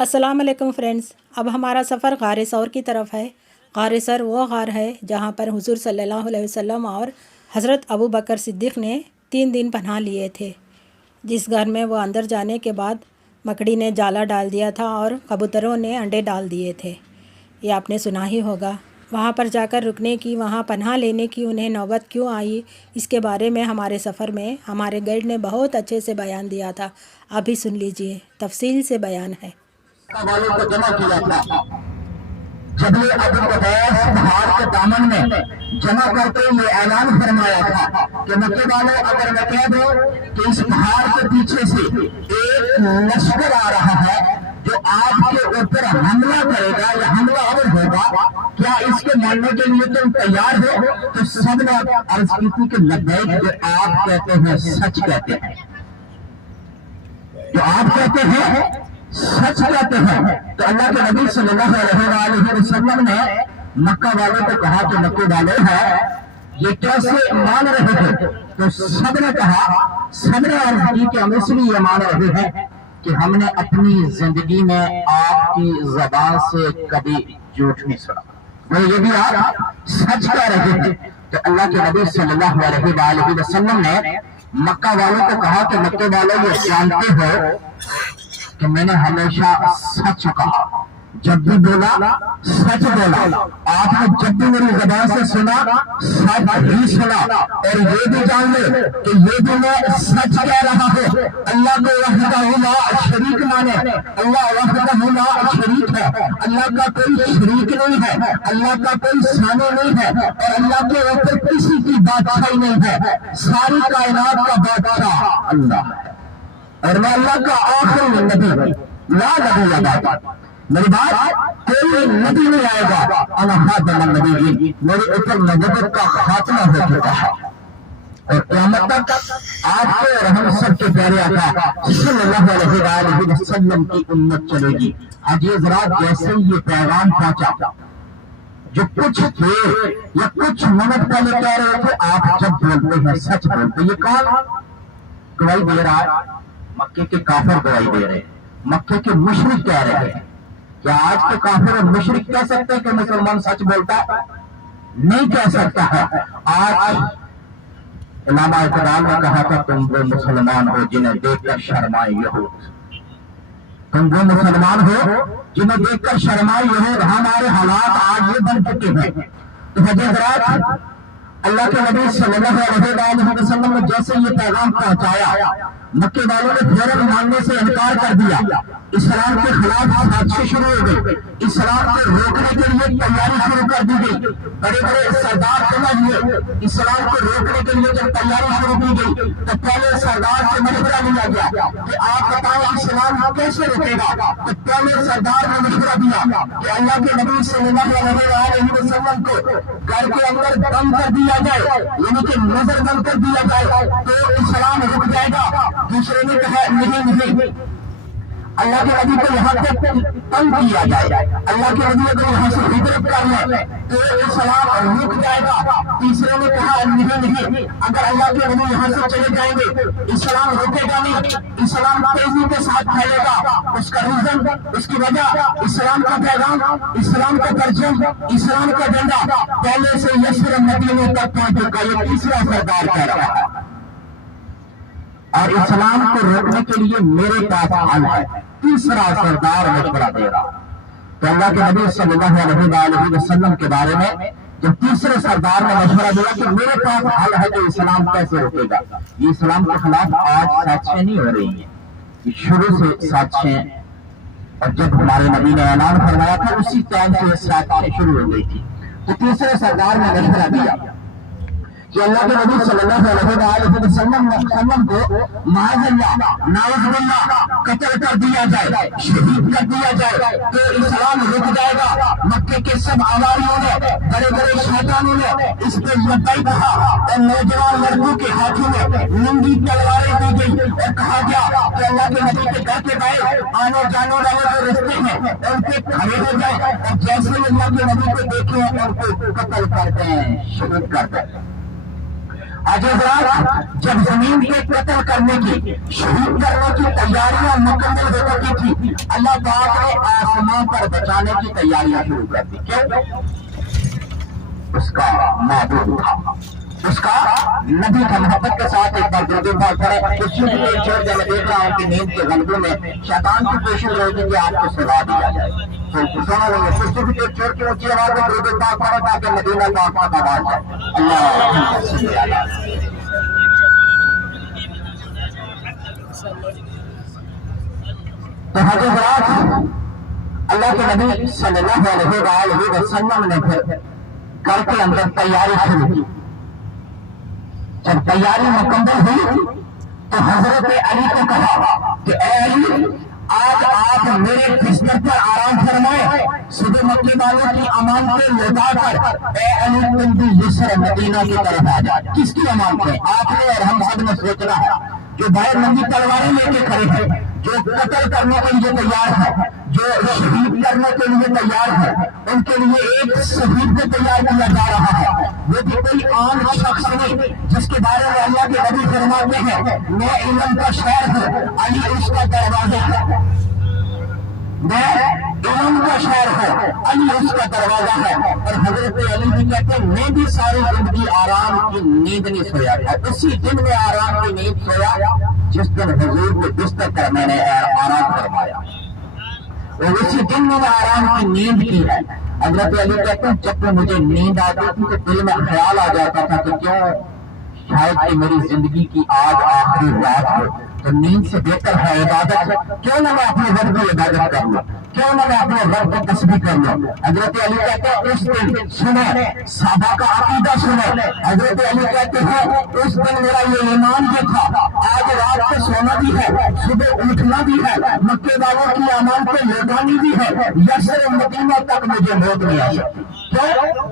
السلام علیکم فرینڈز، اب ہمارا سفر غار ثور کی طرف ہے۔ غار ثور وہ غار ہے جہاں پر حضور صلی اللہ علیہ وسلم اور حضرت ابو بکر صدیق نے 3 دن پناہ لیے تھے۔ جس گھر میں وہ اندر جانے کے بعد مکڑی نے جالا ڈال دیا تھا اور کبوتروں نے انڈے ڈال دیے تھے، یہ آپ نے سنا ہی ہوگا۔ وہاں پر جا کر رکنے کی، وہاں پناہ لینے کی انہیں نوبت کیوں آئی، اس کے بارے میں ہمارے سفر میں ہمارے گائیڈ نے بہت اچھے سے بیان دیا تھا۔ آپ بھی سن لیجئے، تفصیل سے بیان ہے۔ والوں کو جمع کیا تھا جب یہ ابو قبیس پہاڑ کے دامن میں جمع کرتے یہ اعلان فرمایا تھا کہ مکے والوں، اگر میں کہہ دوں کہ اس پہاڑ کے پیچھے سے ایک لشکر آ رہا ہے جو آپ کے اوپر حملہ کرے گا یا حملہ آور ہوگا، کیا اس کے ماننے کے لیے تم تیار ہو؟ تو سب نے عرض کی تھی کہ لبیک، جو آپ کہتے ہیں سچ کہتے ہیں، جو آپ کہتے ہیں سچ کہتے ہیں۔ تو اللہ کے نبی صلی اللہ علیہ وسلم نے مکہ والوں کو کہا کہ مکے والے ہیں یہ کیسے مان رہے ہیں؟ تو سب نے کہا، سب نے عرض کی کہ ہم اس لیے مان رہے ہیں کہ ہم نے اپنی زندگی میں آپ کی زبان سے کبھی جھوٹ نہیں سنا، وہ یہ بھی آپ سچ کہہ رہے ہیں۔ تو اللہ کے نبی صلی اللہ علیہ وسلم نے مکہ والوں کو کہا کہ مکے والوں یہ جانتے ہو کہ میں نے ہمیشہ سچ کہا، جب بھی بولا سچ بولا، آپ نے جب بھی میری زبان سے سنا سچ ہی سنا، اور یہ بھی جان لے کہ یہ بھی میں سچ کہہ رہا ہوں۔ اللہ کو وحدہ لا شریک مانے، اللہ وحدہ لا شریک ہے، اللہ کا کوئی شریک نہیں ہے، اللہ کا کوئی ثانی نہیں ہے، اور اللہ کے اوپر کسی کی بادشاہی نہیں ہے۔ ساری کائنات کا بادشاہ اللہ ہے، اور میں اللہ کا آخری نبی ہوں، لا نبی بعد، میری بات کوئی نبی نہیں آئے گا، انا خاتم النبیین، میرے اوپر نبوت کا خاتمہ ہو چکا ہے، اور قیامت تک آپ کے اور ہم سب کے پیارے آقا صلی اللہ علیہ وسلم کی امت چلے گی۔ آج یہ ذرا جیسے یہ پیغام پہنچا، جو کچھ دیر یا کچھ منٹ پہلے کہہ رہے تھے آپ جب بولتے ہیں سچ بولتے، یہ کون گواہی دے رہا ہے؟ مکے کے کافر گواہی دے رہے ہیں، مکے کے مشرک کہہ رہے ہیں۔ کیا آج کے کافر اور مشرک کہہ سکتے ہیں کہ مسلمان سچ بولتا ہے؟ نہیں کہہ سکتا ہے۔ آج علامہ اقبال نے کہا تھا تم وہ مسلمان ہو جنہیں دیکھ کر شرمائے یہود، تم وہ مسلمان ہو جنہیں دیکھ کر شرمائے یہود۔ ہمارے حالات آج یہ بن چکے ہیں۔ تو حضرات، اللہ کے نبی صلی اللہ علیہ وسلم نے جیسے یہ پیغام پہنچایا، مکے والوں نے فوراً ماننے سے انکار کر دیا، اسلام کے خلاف سازشیں شروع ہو گئی، اسلام کو روکنے کے لیے تیاری شروع کر دی گئی، بڑے بڑے سردار جمع ہوئے، اسلام کو روکنے کے لیے جب تیاری شروع کی گئی تو پہلے سردار سے مشورہ لیا گیا کہ آپ بتائیں اسلام کیسے روکے گا؟ تو پہلے سردار نے مشورہ دیا کہ اللہ کے نبی صلی اللہ علیہ وسلم کو گھر کے اندر بند کر دیا جائے، یعنی کہ نظر بند کر دیا جائے تو اسلام رک جائے گا۔ دوسرے نے کہا نہیں، اللہ کے نبی کو یہاں تک تنگ کیا جائے، اللہ کے نبی کو یہاں سے ہجرت کر لے تو اسلام رک جائے گا۔ تیسرے نے کہا نہیں، اگر اللہ کے نبی یہاں سے چلے جائیں گے اسلام رکے گا نہیں، اسلام تیزی کے ساتھ پھیلے گا۔ اس کا ریزن، اس کی وجہ، اسلام کا پیغام، اسلام کا پرچم، اسلام کا جھنڈا پہلے سے یسر مدینے تک پہنچ چکا، یہ تیسرا سردار کہہ رہا ہے، اور اسلام کو روکنے کے لیے میرے پاس حل ہے۔ تیسرا سردار مشورہ دے رہا۔ تو اللہ کے نبی صلی اللہ علیہ وسلم کے بارے میں جب تیسرے سردار نے مشورہ دیا کہ میرے پاس حل ہے تو اسلام کیسے روکے گا، یہ اسلام کے خلاف آج سازشیں نہیں ہو رہی ہیں، یہ شروع سے سازشیں، اور جب ہمارے نبی نے اعلان فرمایا تھا اسی ٹائم سے سازشیں شروع ہو گئی تھی۔ تو تیسرے سردار نے مشورہ دیا کہ اللہ کے نبی صلی اللہ علیہ وسلم کو معاذ اللہ، نعوذ باللہ قتل کر دیا جائے، شہید کر دیا جائے تو اسلام رک جائے گا۔ مکے کے سب عواریوں نے، بڑے بڑے شیطانوں نے اس پہ لبیک کہا، اور نوجوان لڑکوں کے ہاتھوں میں ننگی تلواریں دی گئی اور کہا گیا کہ اللہ کے نبی کے گھر کے باہر آنے جانے والے جو رستے ہیں ان پہ کھڑے ہو جائے، اور جیسے اللہ کے نبی کو دیکھیں ان کو قتل کر دیں، شہید کر دیں۔ آج حضرات جب زمین کے قتل کرنے کی شہید کرنے کی تیاریاں مکمل ہو چکی تھی اللہ پاک نے آسمان پر بچانے کی تیاریاں شروع کر دی. کیوں؟ اس کا معبود تھا, اس کا نبی تھا. محبت کے ساتھ ایک بار درود پاک پڑھے. کسی بھی ایک چھوڑ جب میں دیکھ رہا ہوں کہ نیند کے غلبے میں شیطان کی کوشش رہے گی کہ آپ کو سلا دیا جائے, تو سنا لیں کسی بھی ایک چھوڑ کے اونچی آواز میں درود پاک پڑھے تاکہ مدینہ پاک کا آواز جائے. اللہ صلی اللہ. تو حضرات اللہ کے نبی صلی اللہ علیہ وسلم نے پھر گھر کے اندر تیاری شروع کی. جب تیاری مکمل ہوئی تو حضرت علی کو کہا کہ اے علی آج آپ میرے بستر پر آرام فرمائے, صبح مکے والوں کی امانتیں لوٹا کر اے علی تم بھی یسر مدینہ کی طرف آ جائے. کس کی امانتیں؟ آپ نے اور ہم سب نے سوچنا ہے جو بڑے لمبی تلواریں لے کے کھڑے ہیں, جو قتل کرنے کے لیے تیار ہے, جو شہید کرنے کے لیے تیار ہے, ان کے لیے ایک شہید کو تیار کیا جا رہا ہے. وہ بھی کوئی عام شخص نہیں جس کے بارے میں اللہ کے نبی فرماتے ہیں میں علم کا شہر ہوں, علی اس کا دروازہ ہے. میں علم کا شہر ہوں, علی اس کا دروازہ ہے. اور حضرت علی بھی کہتے ہیں میں بھی ساری زندگی آرام کی نیند نہیں سویا تھا. اسی دن میں آرام کی نیند سویا جس دن حضور کے بستر پر میں نے آرام فرمایا, اور اسی دن میں آرام کی نیند کی ہے. حضرت علی کہتے ہیں جب بھی مجھے نیند آتی تھی تو دل میں خیال آ جاتا تھا کہ کیوں شاید کہ میری زندگی کی آج آخری رات ہو, تو نیند سے بہتر ہے عبادت. کیوں نہ میں اپنے رب کی عبادت کر لوں, کیوں نہ میں اپنے رب کو تسبیح کر لوں. حضرت علی کہتے ہیں اس دن سنیں صحابہ کا عقیدہ سنیں. حضرت علی کہتے ہیں اس دن میرا یہ ایمان بھی تھا آج رات کو سونا بھی ہے, صبح اٹھنا بھی ہے, مکے والوں کی امان کو لوٹانی بھی ہے, یسر مدینہ تک مجھے موت نہیں آ سکتی. تو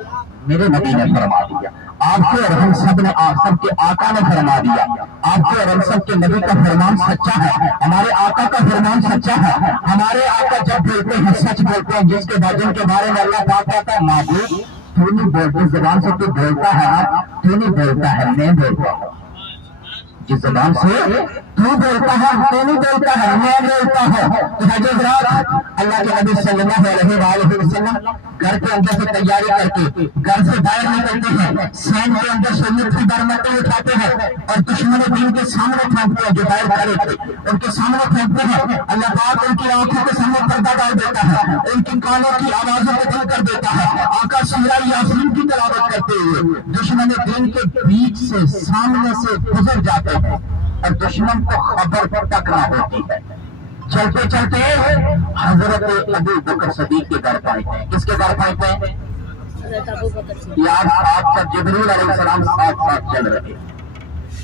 میرے نبی نے فرما دیا, آپ کے اور ہم سب نے آپ سب کے آقا نے فرما دیا. آپ کے اور ہم سب کے نبی کا فرمان سچا ہے, ہمارے آقا کا فرمان سچا ہے. ہمارے آقا جب بولتے ہیں سچ بولتے ہیں. جس کے جن کے بارے میں اللہ پاک کہتا ہے معبود تو نہیں بولتے, زبان سے تو بولتا ہے نا, تو نہیں بولتا ہے میں بولتا ہوں. جس زبان سے تو بولتا ہے تو نہیں بولتا ہے میں بولتا ہوں. تو حضرات اللہ کے نبی صلی اللہ علیہ وسلم گھر کے اندر سے تیاری کر کے گھر سے باہر نکلتے ہیں, سین کے اندر سے مٹھی بھر مٹی اٹھاتے ہیں اور دشمن دین کے سامنے پھینکتے ہیں. جو باہر کھڑے تھے ان کے سامنے پھینکتے ہیں. اللہ پاک ان کی آنکھوں کے سامنے پردہ ڈال دیتا ہے, ان کی کانوں کی آوازوں کو بند کر دیتا ہے. آقا سورہ یاسین کی تلاوت کرتے ہوئے دشمن دین کے بیچ سے سامنے سے گزر جاتے ہیں اور دشمن کو خبر تک نہ ہوتی ہے. چلتے چلتے حضرت ابو بکر صدیق کے گھر پہنچتے ہیں. کس کے گھر پہنچتے ہیں؟ یاد آپ جب جبریل علیہ السلام ساتھ ساتھ چل رہے,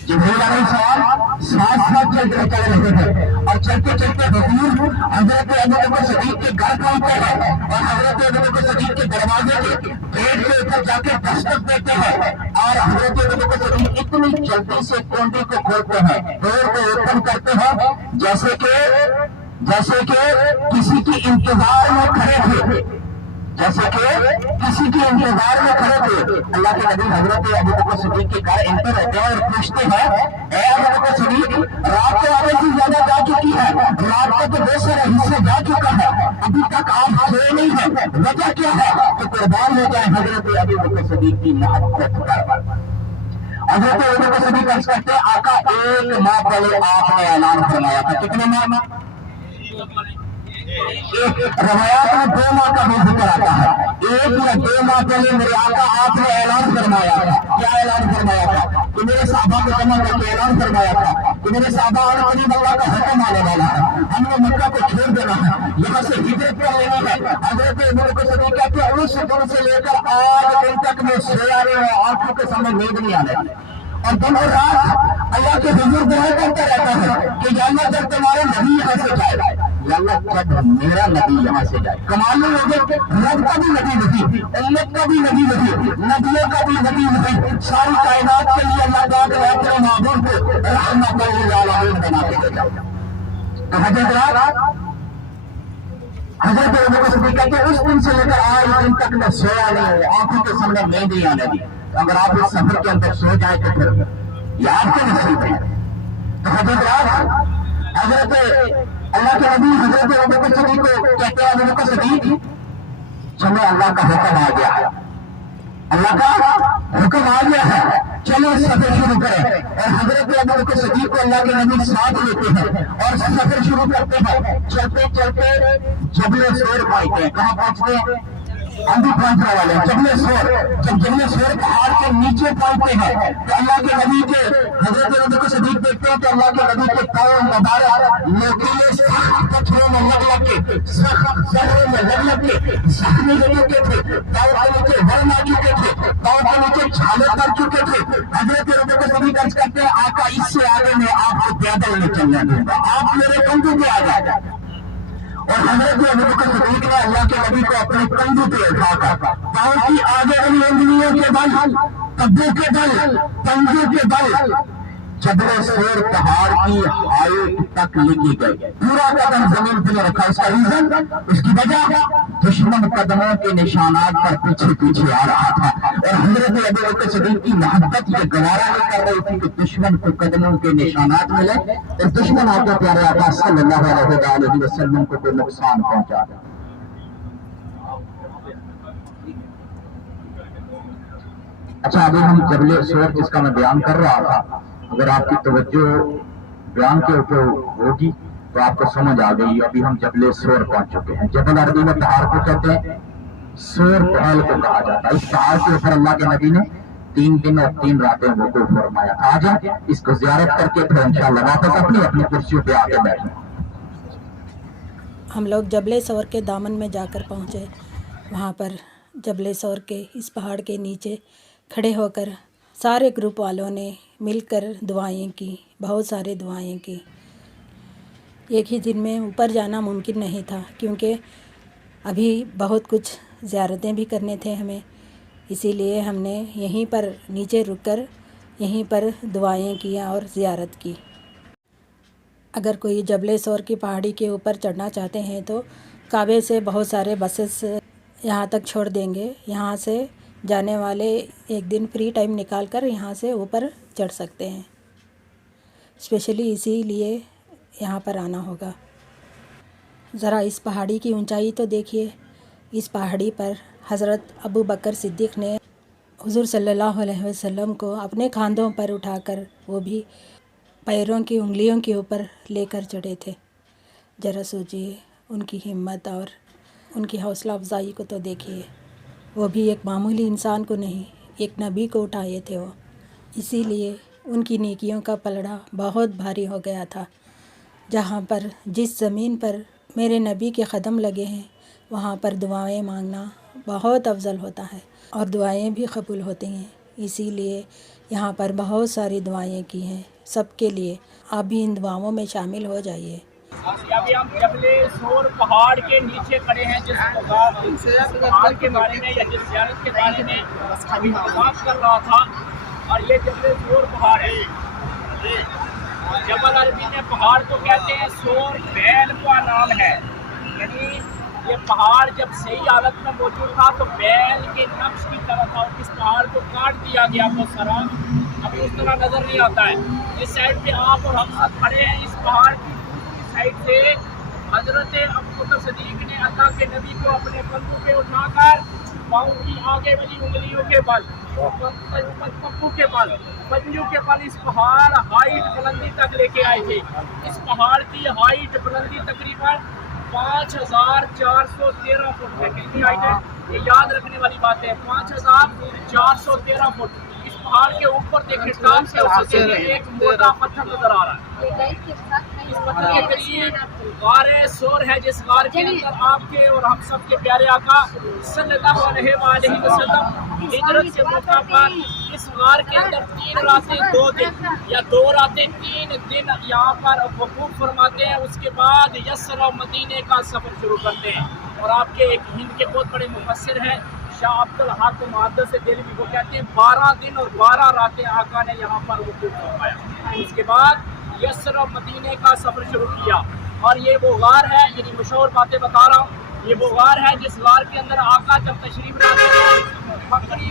جبریل علیہ السلام ساتھ ساتھ چل رہے ہیں اور چلتے چلتے حضور حضرت ابو بکر صدیق کے گھر پہنچتے ہیں اور حضرت ابو بکر صدیق کے دروازے کے گیٹ کے اوپر جا کے دستک دیتے ہیں اور حضرت ابو بکر صدیق اتنی جلدی سے کنڈی کو کھولتے ہیں, ڈور کو اوپن کرتے ہیں جیسے کہ کسی کی انتظار میں کھڑے تھے, جیسے کہ کسی کے انتظار میں کھڑے تھے. اللہ کے نبی حضرت ابو بکر صدیق کے گھر انٹر ہوتے ہیں اور پوچھتے ہیں اے ابو بکر صدیق رات تو آدھے سے زیادہ جا چکی ہے, رات کو تو بہت سارے حصے جا چکا ہے, ابھی تک آپ سوئے نہیں ہیں, وجہ کیا ہے؟ تو قربان ہو جائے حضرت ابو بکر صدیق کی محبت پر. حضرت ابو بکر صدیق عرض کرتے ہیں آقا ایک ماہ پہلے آپ نے اعلان فرمایا تھا. کتنے ماہ؟ روایات میں 2 ماہ کا بھی ذکر آتا ہے. 1 یا 2 ماہ پہلے میرے آقا آپ نے اعلان فرمایا تھا. کیا اعلان فرمایا تھا؟ کہ میرے صحابہ کو جمع کر کے اعلان فرمایا تھا کہ میرے صحابہ قریب اللہ کا حکم آنے والا ہے, ہم نے مکہ کو چھوڑ دینا ہے, یہاں سے ہجرت کر لینی ہے. حضرت ابو بکر صدیق کہتے ہیں اس دن سے لے کر آج دن تک میں سویا رہا ہوں, آنکھوں کے سامنے نیند نہیں آنے اور دن اور رات اللہ کے حضور دعا کرتا رہتا ہے کہ یا اللہ جب تمہارا نبی یہاں سے جائے, یا اللہ جب میرا نبی یہاں سے جائے. کمال نہیں ہوگے, رب کا بھی نبی نہیں, امت کا بھی نبی نہیں, نبیوں کا بھی نبی نہیں, ساری کائنات کے لیے اللہ پاک نے اپنے معبود کو رحمت للعالمین بنا کے بھیجا. تو حضرت ابو بکر صدیق کہتے ہیں اس دن سے لے کر آج دن تک میں سویا نہیں ہوں, آنکھوں کے سامنے نیند نہیں آنے دی. اگر آپ اس سفر کے اندر سو جائیں تو پھر یہ آپ کے نصیب ہے. تو حضرت اللہ کے نبی حضرت ابوبکر صدیق کو کہتے ہیں ابوبکر صدیق چلو اللہ کا حکم آ گیا ہے, اللہ کا حکم آ گیا ہے, چلو سفر شروع کریں. اور حضرت ابوبکر صدیق کو اللہ کے نبی ساتھ لیتے ہیں اور سفر شروع کرتے ہیں. چلتے چلتے جبل سور پہنچتے ہیں. کہاں پہنچتے ہیں؟ ہم بھی پہنچنے والے ہیں جبل سور. جب جبل سور پہاڑ کے نیچے پہنچتے ہیں تو اللہ کے نبی کے حضرت ابوبکر صدیق دیکھتے ہیں کہ اللہ کے نبی کے پاؤں مبارک نوکیلے سخت پتھروں میں لگ کے, سخت زہروں میں لگ کے زخمی ہو چکے تھے, پاؤں کے نیچے ورم آ چکے تھے, پاؤں کے نیچے چھالے پڑ چکے تھے. حضرت ابوبکر صدیق عرض کرتے ہیں آقا اس سے آگے میں آپ کو پیدل نہیں چلنے دوں گا, آپ میرے کندھوں پہ آ جائیں. اور حضرت ابوبکر صدیق نے اللہ کے نبی کو اپنے کندھوں پہ اٹھا کر پاؤں کی آگے والی انگلیوں کے بل, قدموں کے بل, پنجوں کے بل جبل سور پہاڑ کی ہائٹ تک لے کے گئے. پورا قدم زمین پہ رکھا. اس کا ریزن, اس کی وجہ دشمن قدموں کے نشانات پر پیچھے پیچھے آ رہا تھا. اور حضرت ابوبکر صدیق کی محبت یہ گوارا نہیں کر رہی تھی کہ دشمن کو قدموں کے نشانات ملے اور دشمن آقا پیارے آقا صلی اللہ علیہ وسلم کو کوئی نقصان پہنچا دے. اچھا, ابھی ہم جبل سور جس کا میں بیان کر رہا تھا, اگر آپ کی توجہ بیان کے اوپر ہوگی تو آپ کو سمجھ آ گئی. ابھی ہم جبل سور پہنچ چکے ہیں. جبل عربی میں پہاڑ کو کہتے ہیں, سور پہاڑ کو کہا جاتا ہے. اس پہاڑ کے اوپر اللہ کے نبی نے 3 دن اور 3 راتیں وقوف فرمایا. آج اس کو زیارت کر کے پھر انشاءاللہ واپس اپنی کرسیوں پہ آ کے بیٹھیں. ہم لوگ جبل سور کے دامن میں جا کر پہنچے. وہاں پر جبل سور کے اس پہاڑ کے نیچے کھڑے ہو کر سارے گروپ والوں نے مل کر دعائیں کی, بہت سارے دعائیں کی. ایک ہی دن میں اوپر جانا ممکن نہیں تھا کیونکہ ابھی بہت کچھ زیارتیں بھی کرنے تھے ہمیں, اسی لیے ہم نے یہیں پر نیچے رک کر یہیں پر دعائیں کی اور زیارت کی. اگر کوئی جبل سور کی پہاڑی کے اوپر چڑھنا چاہتے ہیں تو کعبے سے بہت سارے بسز یہاں تک چھوڑ دیں گے. یہاں سے جانے والے ایک دن فری ٹائم نکال کر یہاں سے اوپر چڑھ سکتے ہیں. اسپیشلی اسی لیے یہاں پر آنا ہوگا. ذرا اس پہاڑی کی اونچائی تو دیکھیے. اس پہاڑی پر حضرت ابوبکر صدیق نے حضور صلی اللہ علیہ وسلم کو اپنے کاندھوں پر اٹھا کر, وہ بھی پیروں کی انگلیوں کے اوپر لے کر چڑھے تھے. ذرا سوچیے ان کی ہمت اور ان کی حوصلہ افزائی کو تو دیکھیے. وہ بھی ایک معمولی انسان کو نہیں, ایک نبی کو اٹھائے تھے وہ. اسی لیے ان کی نیکیوں کا پلڑا بہت بھاری ہو گیا تھا. جہاں پر جس زمین پر میرے نبی کے قدم لگے ہیں وہاں پر دعائیں مانگنا بہت افضل ہوتا ہے اور دعائیں بھی قبول ہوتی ہیں. اسی لیے یہاں پر بہت ساری دعائیں کی ہیں سب کے لیے. آپ بھی ان دعاؤں میں شامل ہو جائیے. ابھی ہم جبل سور پہاڑ کے نیچے کھڑے ہیں. جس پہاڑ کے بارے میں یا جس زیارت کے بارے میں ابھی بات کر رہا تھا, اور یہ جبل سور پہاڑ ہے. جبل عربی میں پہاڑ کو کہتے ہیں, سور بیل کا نام ہے. یعنی یہ پہاڑ جب صحیح حالت میں موجود تھا تو بیل کے نقش کی طرح تھا. اس پہاڑ کو کاٹ دیا گیا بہت سارا, ابھی اس طرح نظر نہیں آتا ہے. اس سائڈ پہ آپ اور ہم سب کھڑے ہیں. اس پہاڑ کی سائڈ سے حضرت ابوبکر صدیق نے اللہ کے نبی کو اپنے کندھوں پہ اٹھا کر پاؤں کی آگے والی انگلیوں کے بل, پپو کے بل, پنجوں کے بل اس پہاڑ ہائٹ بلندی تک لے کے آئے تھے. اس پہاڑ کی ہائٹ بلندی تقریباً 5413 فٹ ہے. کتنی ہائٹ ہے یہ یاد رکھنے والی بات ہے, 5413 فٹ. اس پہاڑ کے اوپر دیکھیں ٹاپ سے اسے دیکھیں ایک موٹا پتھر نظر آ رہا ہے. اس پتھر کے قریب غار سور ہے, جس غار کے اندر آپ کے اور ہم سب کے پیارے آقا صلی اللہ علیہ وآلہ وسلم ہجرت کے موقع پر اس غار کے اندر 3 راتیں 2 دن یا 2 راتیں 3 دن یہاں پر وقوف فرماتے ہیں. اس کے بعد یسر و مدینے کا سفر شروع کرتے ہیں. اور آپ کے ایک ہند کے بہت بڑے مفسر ہیں شاہ عبد الحق محدث دہلوی, وہ کہتے ہیں 12 دن اور 12 راتیں آقا نے یہاں پر وقوف فرمایا. اس کے بعد یسر و مدینے کا سفر شروع کیا. اور یہ وہ غار ہے, یعنی مشہور باتیں بتا رہا ہوں, یہ وہ غار ہے جس غار کے اندر آقا جب تشریف لاتے ہیں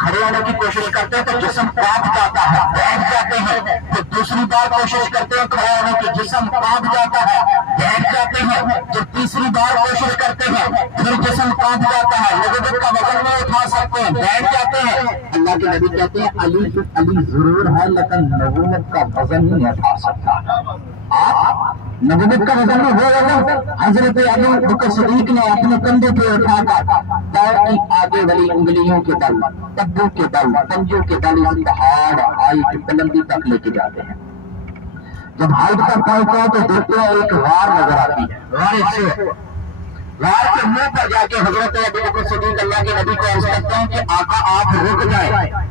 کھڑے ہونے کی کوشش کرتے ہیں تو جسم کانپ جاتا ہے، بیٹھ جاتے ہیں، پھر دوسری بار کوشش کرتے ہیں کھڑے ہونے کی، جسم کانپ جاتا ہے، بیٹھ جاتے ہیں، جب تیسری بار کوشش کرتے ہیں پھر جسم کانپ جاتا ہے، نبوت کا وزن نہیں اٹھا سکتے ہیں، بیٹھ جاتے ہیں۔ اللہ کے نبی کہتے ہیں علی ضرور ہے لیکن نبوت کا وزن نہیں اٹھا سکتا۔ آپ نبوت کا وزن نہیں ہوگا۔ حضرت ابو بکر صدیق نے اپنے کندھے پہ اٹھا کر پیر کی آگے والی انگلیوں کے بل، ٹبوں کے بل، پنجوں کے بل اس پہاڑ ہائٹ بلندی تک لے کے جاتے ہیں۔ جب ہائٹ تک پہنچتے ہیں تو دیکھتے ہیں ایک غار نظر آتی ہے، غار کے منہ پر جا کے حضرت ابو بکر صدیق اللہ کے نبی کو عرض کرتے ہیں کہ آقا آپ رک جائیں،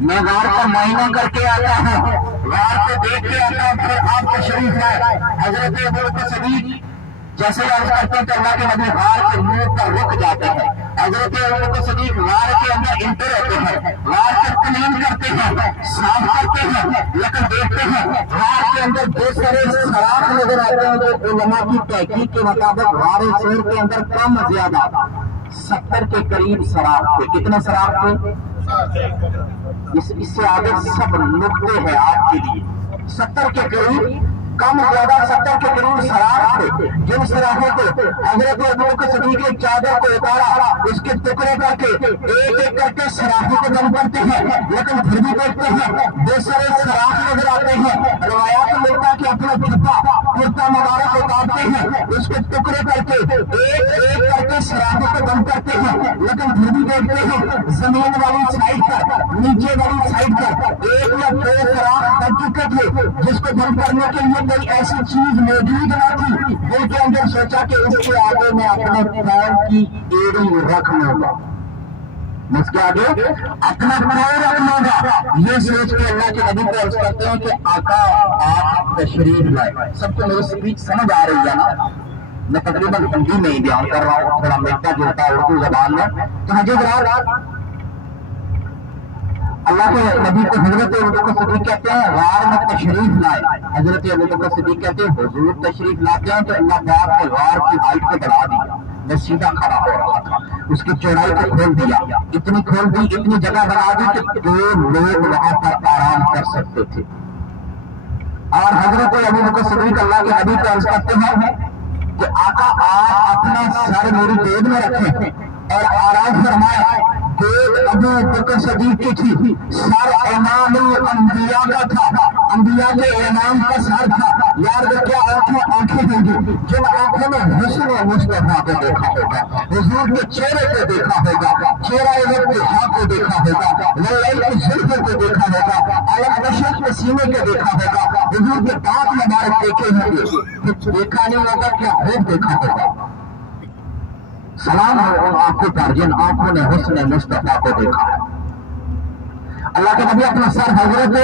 میں غار کا معائنہ کر کے آتا ہوں، غار کو دیکھ کے آتا ہوں، پھر آپ تشریف لائے۔ حضرت ابو بکر صدیق جیسے عرض کرتے ہیں کہ اللہ کے نبی غار کے منہ پر رک جاتے ہیں۔ حضرت ابو بکر صدیق غار کے اندر انٹر ہوتے ہیں، غار کو کلین کرتے ہیں، صاف کرتے ہیں، لیکن دیکھتے ہیں غار کے اندر بہت سارے سراخ نظر آتے ہیں جو علماء کی تحقیق کے مطابق غار سور کے اندر کم زیادہ 70 کے قریب سراخ تھے۔ کتنے سراخ تھے؟ اس سے آگے سب نقطے ہیں آپ کے لیے۔ 70 کے قریب، کم زیادہ 70 کے قریب سراخ تھے، جن سراخوں کو حضرت ابو بکر صدیق نے چادر کو اتارا، اس کے ٹکڑے کر کے ایک ایک کر کے سراخوں کو بند کرتے ہیں، لیکن پھر بھی دیکھتے ہیں بہت سارے سراخ نظر آتے ہیں۔ روایات میں ملتا کہ اپنا جوتا کرتا مبارک اتارتے ہیں، اس کے ٹکڑے کر کے ایک ایک کر کے سراخوں کو بند کرتے ہیں، لیکن پھر بھی دیکھتے ہیں زمین والی سائڈ پر، نیچے والی سائڈ پر ایک یا دو سراخ بن چکے تھے، جس کو بند کرنے کے لیے کوئی ایسی چیز موجود نہ تھی۔ دل کے اندر سوچا کہ اس کے آگے میں اپنے پیر کی ایڑی رکھ لوں گا، میں اس کے آگے اپنا پیر رکھ لوں گا۔ یہ سوچ کے اللہ کے نبی کو عرض کرتے ہیں کہ آقا آپ تشریف لائے۔ سب کو میری اسپیچ سمجھ آ رہی ہے نا؟ میں تقریباً ہندی میں ہی بیان کر رہا ہوں، تھوڑا ملتا جلتا ہے اردو زبان میں۔ تو حضرت اللہ کے نبی کو حضرت ابو بکر صدیق کہتے ہیں غار میں تشریف لائے۔ حضرت ابو بکر صدیق کہتے ہیں حضور تشریف لاتے ہیں تو اللہ پاک نے غار کی ہائٹ کو بڑھا دیا، میں سیدھا کھڑا ہو رہا تھا، اس کی چوڑائی کو کھول دیا، اتنی کھول دی، اتنی جگہ بنا دی کہ 2 لوگ وہاں پر آرام کر سکتے تھے۔ اور حضرت ابو بکر صدیق اللہ کے نبی کو عرض کرتے ہیں کہ آقا آپ اپنا سر میری گود میں رکھیں اور آرام فرمائیں۔ گود ابو بکر صدیق کی تھی، سر امام الانبیاء کا تھا، انبیاء کے امام کا سر تھا۔ یار کیا آنکھیں ہوں گی جن آنکھوں میں حسن مصطفیٰ کو دیکھا ہوگا، حضور کے چہرے کو دیکھا ہوگا، چہرہ وضحا کو دیکھا ہوگا، للائی کی زلفوں کو دیکھا ہوگا، علم مشرق کے سینے کو دیکھا ہوگا، حضور کے دانت مبارک دیکھے ہوں گے، کچھ دیکھا نہیں ہوگا کیا خوب دیکھا ہوگا۔ سلام ہو ان آنکھوں پر جن آنکھوں نے حسن مصطفیٰ کو دیکھا ہے۔ اللہ کے نبی اپنا سر حضرت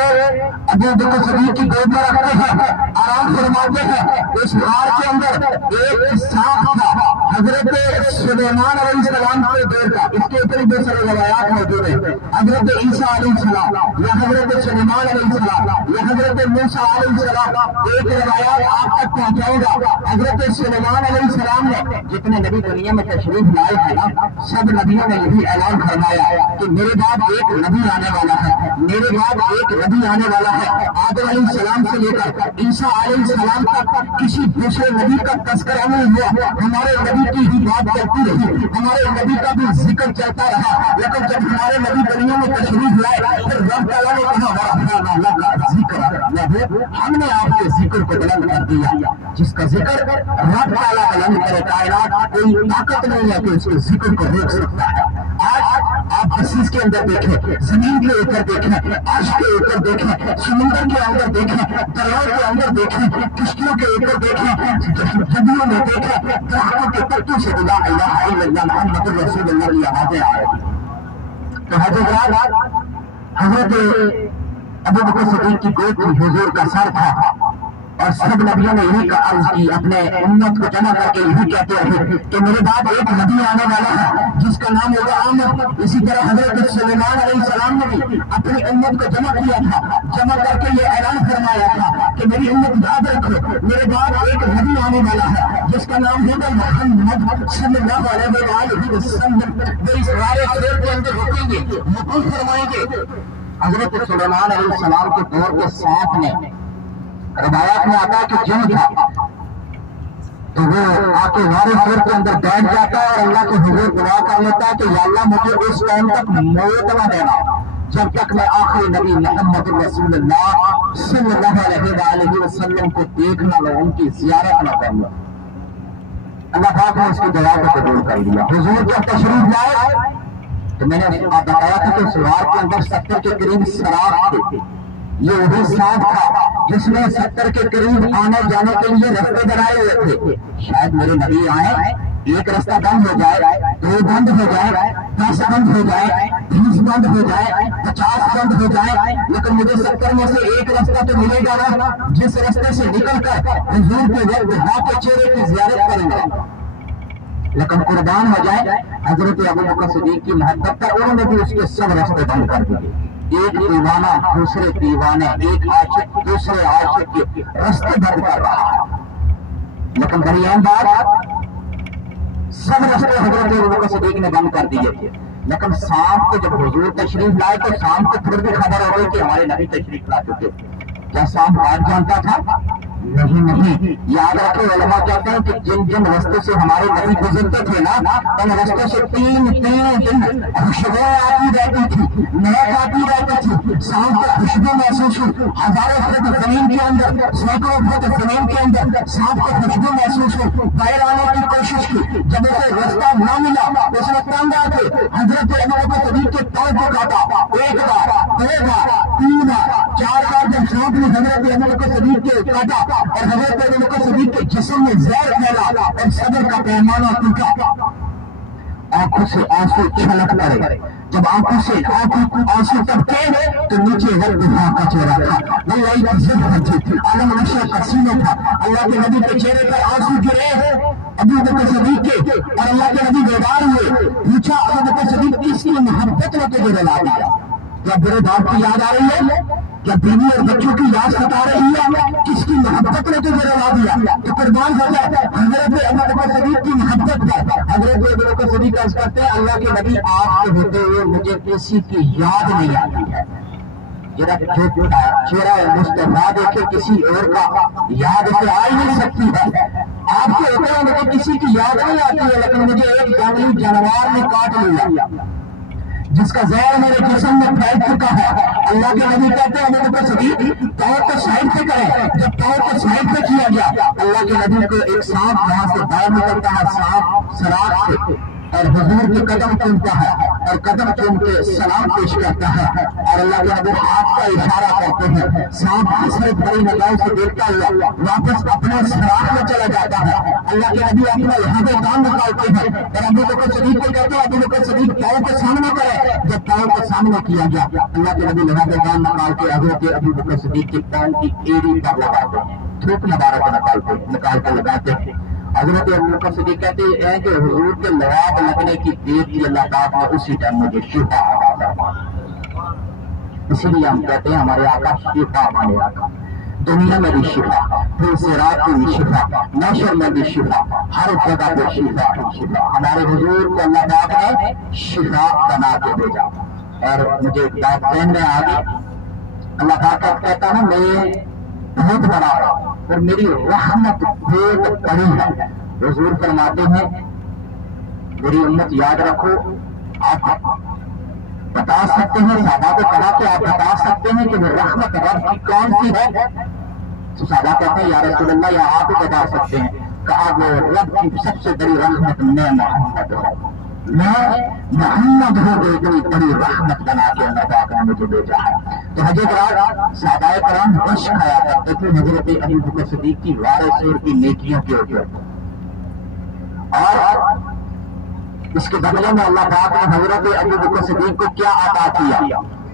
ابو بکر صدیق کی گود میں رکھتے ہیں، آرام فرماتے ہیں۔ اس غار کے اندر ایک سانپ تھا حضرت سلیمان علیہ السلام کے دور کا، اس کے اوپر بہت سارے روایات موجود ہیں۔ حضرت عیسیٰ علیہ السلام یا حضرت سلیمان علیہ السلام یا حضرت موسیٰ علیہ السلام، ایک روایات آپ تک پہنچاؤں گا۔ حضرت سلیمان علیہ السلام نے جتنے نبی دنیا میں تشریف لائے ہیں نا، سب نبیوں نے یہی اعلان فرمایا کہ میرے بعد ایک نبی آنے والا ہے، میرے بعد ایک نبی آنے والا ہے۔ آدم علیہ السلام سے لے کر عیسیٰ علیہ السلام تک کسی دوسرے نبی کا تذکرہ نہیں ہوا، ہمارے نبی کی ہی بات چلتی رہی، ہمارے نبی کا بھی ذکر چلتا رہا۔ لیکن جب ہمارے نبی دنیا میں تشریف لائے پھر رب تعالیٰ نے کہا اللہ کا ذکر، ہم نے آپ کے ذکر کو بلند کر دیا۔ جس کا ذکر رب تعالیٰ بلند کرے، کائنات کوئی طاقت نہیں ہے کہ اس کے ذکر کو روک سکتا ہے۔ آج آپ بسیز کے اندر دیکھیں، زمین کے اوپر دیکھیں، عرش کے اوپر دیکھیں، سمندر کے اندر دیکھیں، دریاؤں کے اندر دیکھیں، کشتیوں کے اوپر دیکھیں، جدیوں میں دیکھیں، درختوں کے پتوں سے لا الہ الا اللہ محمد رسول اللہ کی آوازیں آ رہی ہیں۔ تو حضرت ابو بکر صدیق کی گود تھی، حضور کا سر تھا، اور سب نبیوں نے یہی عرض کی، اپنے امت کو جمع کر کے یہی کہتے رہے کہ میرے بعد ایک نبی آنے والا ہے جس کا نام ہوگا احمد۔ اسی طرح حضرت سلیمان علیہ السلام نے بھی اپنی امت کو جمع کیا تھا، جمع کر کے یہ اعلان فرمایا تھا کہ میری امت یاد رکھو میرے بعد ایک نبی آنے والا ہے جس کا نام ہوگا محمد صلی اللہ علیہ وسلم۔ وہ اس غار خیر کے اندر رکیں گے، وقوف فرمائیں گے۔ حضرت سلیمان علیہ السلام کے دور کے ساتھ میں روایات میں آتا ہے کہ جن تھا تو وہ آ کے غار خیر کے اندر بیٹھ جاتا ہے اور اللہ کے حضور دعا کر لیتا ہے کہ یا اللہ مجھے اس ٹائم تک موت نہ دینا جب تک میں آخری نبی محمد رسول اللہ صلی اللہ علیہ وآلہ وسلم کو دیکھ نہ لوں، ان کی زیارت نہ کر لوں۔ اللہ پاک نے اس کی دعا کو قبول کر لیا۔ حضور جب تشریف لائے تو میں نے بتایا تھا کہ اس غار کے اندر 70 کے قریب سراغ تھے۔ یہ وہی ساتھ تھا جس میں 70 کے قریب آنے جانے کے لیے رستے بنائے ہوئے تھے۔ شاید میرے نبی آئے، ایک رستہ بند ہو جائے، 2 بند ہو جائے، 10 بند ہو جائے، 20 بند ہو جائے، 50 بند ہو جائے، لیکن مجھے 70 میں سے ایک رستہ تو ملے گا نا جس رستے سے نکل کر حضور کے وقت کے چہرے کی زیارت کریں گے۔ لیکن قربان ہو جائے حضرت ابوبکر صدیق کی محبت پر، انہوں نے بھی اس کے سب راستے بند کر دیے۔ ایک دیوانہ دوسرے دیوانے، ایک عاشق دوسرے عاشق کے راستے بند کر رہا ہے۔ لیکن بڑی اہم بات، سب راستے حضرت ابوبکر صدیق نے بند کر دیے تھے۔ لیکن شام کو جب حضور تشریف لائے تو شام کو پھر بھی خبر ہو گئی کہ ہمارے نبی تشریف لا چکے تھے۔ کیا شام بات جانتا تھا؟ نہیں۔ یاد رکھے علماء کہتے ہیں کہ جن جن رستے سے ہمارے نبی گزرتے تھے نا ان رستے سے تین دن خوشبوئیں آتی رہتی تھی، مہک آتی رہتی تھی۔ شام کو خوشبو محسوس ہوئی، ہزاروں فٹ زمین کے اندر، سینکڑوں فٹ زمین کے اندر شام کو خوشبو محسوس ہوئی۔ باہر آنے کی کوشش کی، جب اسے رستہ نہ ملا اس نے تنگ آ کے حضرت ابوبکر صدیق کے پاؤں کو کاٹا، 1 بار، 2 بار، 3 بار، 4 بار جب سانپ نے حضرت ابوبکر صدیق کے کاٹا اور حضرت ابوبکر صدیق کے جسم میں زہر پھیلا اور صبر کا پیمانہ ٹوٹا، آنکھوں سے آنسو چھلک پڑے۔ جب آنکھوں سے آنسو ٹپکے تو نیچے دفاع کا چہرہ تھا، اللہ کی ضد تھی، عالم نشہ کا سینہ تھا۔ اللہ کے نبی کے چہرے پر آنسو گرے ابوبکر صدیق کے، اور اللہ کے نبی بیدار ہوئے۔ پوچھا ابوبکر صدیق کس کی محبت نے تجھے رلا دیا؟ کیا برے باپ کی یاد آ رہی ہے؟ کیا بیوی اور بچوں کی یاد ستا رہی ہے؟ کس کی محبت نے تجھے رلا دیا؟ تو قربان ہو جائے حضرت ابوبکر صدیق کی محبت پر۔ حضرت ابوبکر صدیق عرض کرتے ہیں اللہ کے نبی آپ کے ہوتے ہوئے مجھے کسی کی یاد نہیں آتی ہے۔ چہرہ مصطفیٰ دیکھے کسی اور کا یاد سے آ ہی نہیں سکتی ہے۔ آپ کے ہوتے ہوئے مجھے کسی کی یاد نہیں آتی ہے، لیکن مجھے ایک جنگلی جانور نے کاٹ لیا جس کا زہر میرے جسم میں پھیل چکا ہے۔ اللہ کے نبی کہتے ہیں ابوبکر صدیق پاؤں کو سائڈ پہ کریں۔ جب پاؤں کو سائڈ پہ کیا گیا اللہ کے نبی کو ایک سانپ وہاں سے باہر نکلتا ہے، سانپ سراغ سے، اور حضور کے قدم چومتا ہے اور قدم چوم کے سلام پیش کرتا ہے، اور اللہ کے نبی ہاتھ کا اشارہ کرتے ہیں۔ سانپ حسرت بھری نگاہوں سے دیکھتا ہوا واپس اپنے سراغ میں چلا جاتا ہے۔ اللہ کے نبی اپنا لحاظ کام نکالتے ہیں اور ابوبکر صدیق کو کہتے ہیں ابوبکر صدیق پاؤں کے سامنے کرے۔ جب پاؤں کے سامنے کیا گیا اللہ کے نبی لحاظ کام نکال کے حضرت ابوبکر صدیق کے پاؤں کی ایڑی پر لگاتے ہیں، تھوک مبارک نکال کر لگاتے ہیں۔ حضرت ابوبکر صدیق کہتے ہیں کہ حضور کے لعاب لگنے کی دیر کی اللہ تعالیٰ نے اسی ٹائم مجھے شفا عطا فرمائی۔ اسی لیے ہم کہتے ہیں ہمارے آقا شفا مانے آقا، دنیا میں بھی شفا، پھر صراط میں بھی شفا، محشر میں بھی شفا، ہر جگہ پہ شفا کی شفا۔ ہمارے حضور کو اللہ تعالیٰ نے شفا بنا کے بھیجا۔ اور مجھے ایک بات ذہن میں آ گئی، اللہ تعالیٰ کہتا ہے میں بہت بڑا اور میری رحمت بہت بڑی ہے۔ حضور فرماتے ہیں میری امت یاد رکھو، آپ بتا سکتے ہیں، صحابہ کو کہا کہ آپ بتا سکتے ہیں کہ وہ رحمت رب کی کون سی ہے؟ تو صحابہ کہتے ہیں یا رسول اللہ یا آپ ہی بتا سکتے ہیں۔ کہا وہ رب کی سب سے بڑی رحمت میں محمد ہوں، میں محمد ہوں، اتنی بڑی رحمت بنا کے اللہ پاک نے مجھے بھیجا ہے۔ تو حضرت صحابہ کرام رش کھایا کرتے تھے حضرت ابوبکر صدیق کی وارث اور کی نیکیوں کے اوپر، اور اس کے بدلے میں اللہ پاک نے حضرت ابوبکر صدیق کو کیا عطا کیا؟